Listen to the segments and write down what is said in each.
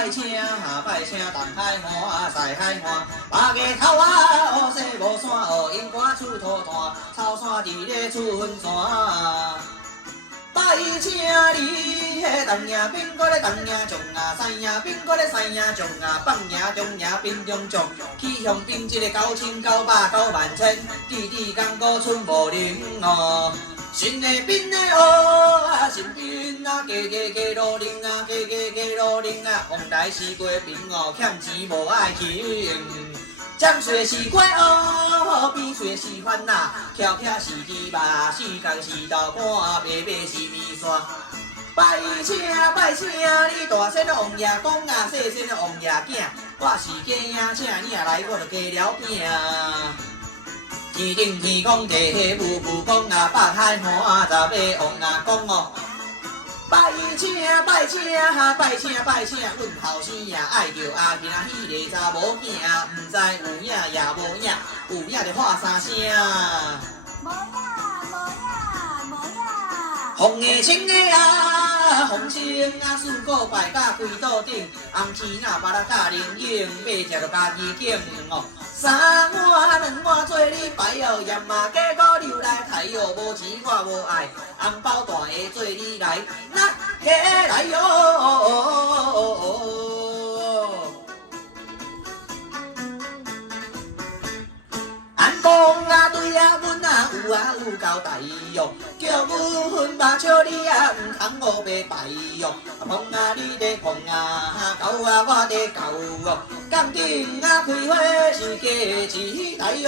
拜请，拜请东海岸，西海岸，八月头啊，乌西无山，乌樱花出土炭，草山伫咧出云泉。拜请你，迄东营兵搁咧东营将啊，西营兵搁咧西营将啊，北营中营兵中将，起向兵一个9900、90000，滴滴江古春无零哦。新的兵的哦，新兵啊，加路零啊，加路零啊，往来是过兵哦，欠钱无爱还。江水是过哦，边水是烦恼，翘翘是猪肉，四角是豆干，白白是面线。拜请拜请，你大声的王爷公啊，细声的王爷囝，我是家仔，请你来我就加了饼。天顶天公地下母母公啊，北海岸十八王啊公哦。拜请拜请拜请拜请，阮后生也爱着阿囡仔迄个查某囝，毋知有影也无影，有影就喊三声。无影。红的青的啊，红青啊，四个摆甲规桌顶，红旗那把它甲人影，马食着家己拣哦。三碗两碗做你摆哦，盐嘛加个流来太哦，无钱我无爱，红包大个做你来，那加来哟。俺讲啊对啊，阮啊有交代哟，叫阮把笑你啊，毋通乌白拜哟。碰啊你在碰啊，狗啊我在狗哦，杠顶啊开花是加一台哟。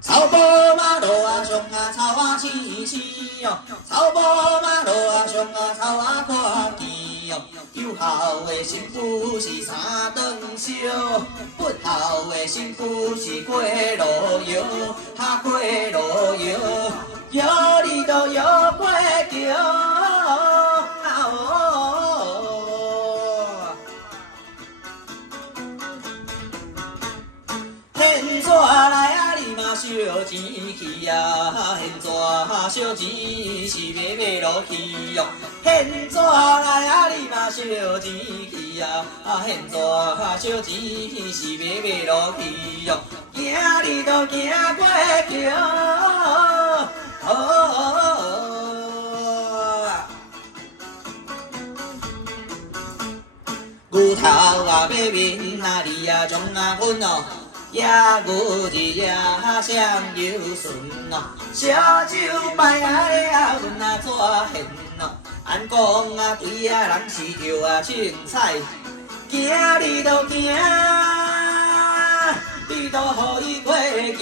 草坡马路啊上啊草啊青青哟，草坡马路啊上啊草啊看见哟。有孝的媳妇是三顿烧，不孝的媳妇是过路摇，过路摇，摇你都摇过桥。现怎来啊？你嘛烧钱去啊？现怎烧钱是要落去哟？现怎来啊？你嘛烧钱去啊？现怎烧钱是要落去哟？行你都行过桥。牛头啊，马面啊，你啊将啊阮哦。野牛日夜相游顺咯，烧酒摆啊了，阮啊怎现咯？俺讲啊，对啊，人是着啊凊彩，行你都行，你都互伊过桥。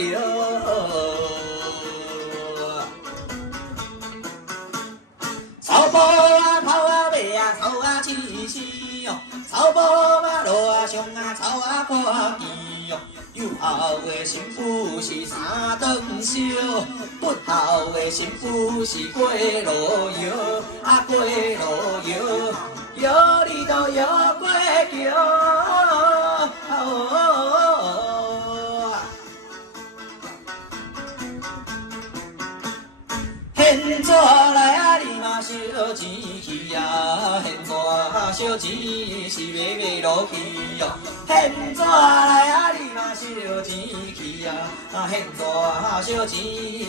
草坡啊，头啊，尾啊，草啊，青青哟，草坡马路啊，上啊，草啊，看见哟。有孝的媳妇是三顿烧，不孝的媳妇是过路摇，过路摇，摇你都摇过桥。现怎来啊？你嘛烧钱去啊？现怎烧钱是要落去哟？现怎来啊？你嘛烧钱去啊？现怎烧钱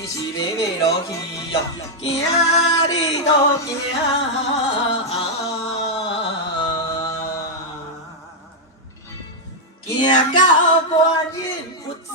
是要落去哟？行你都行，行到观音佛祖。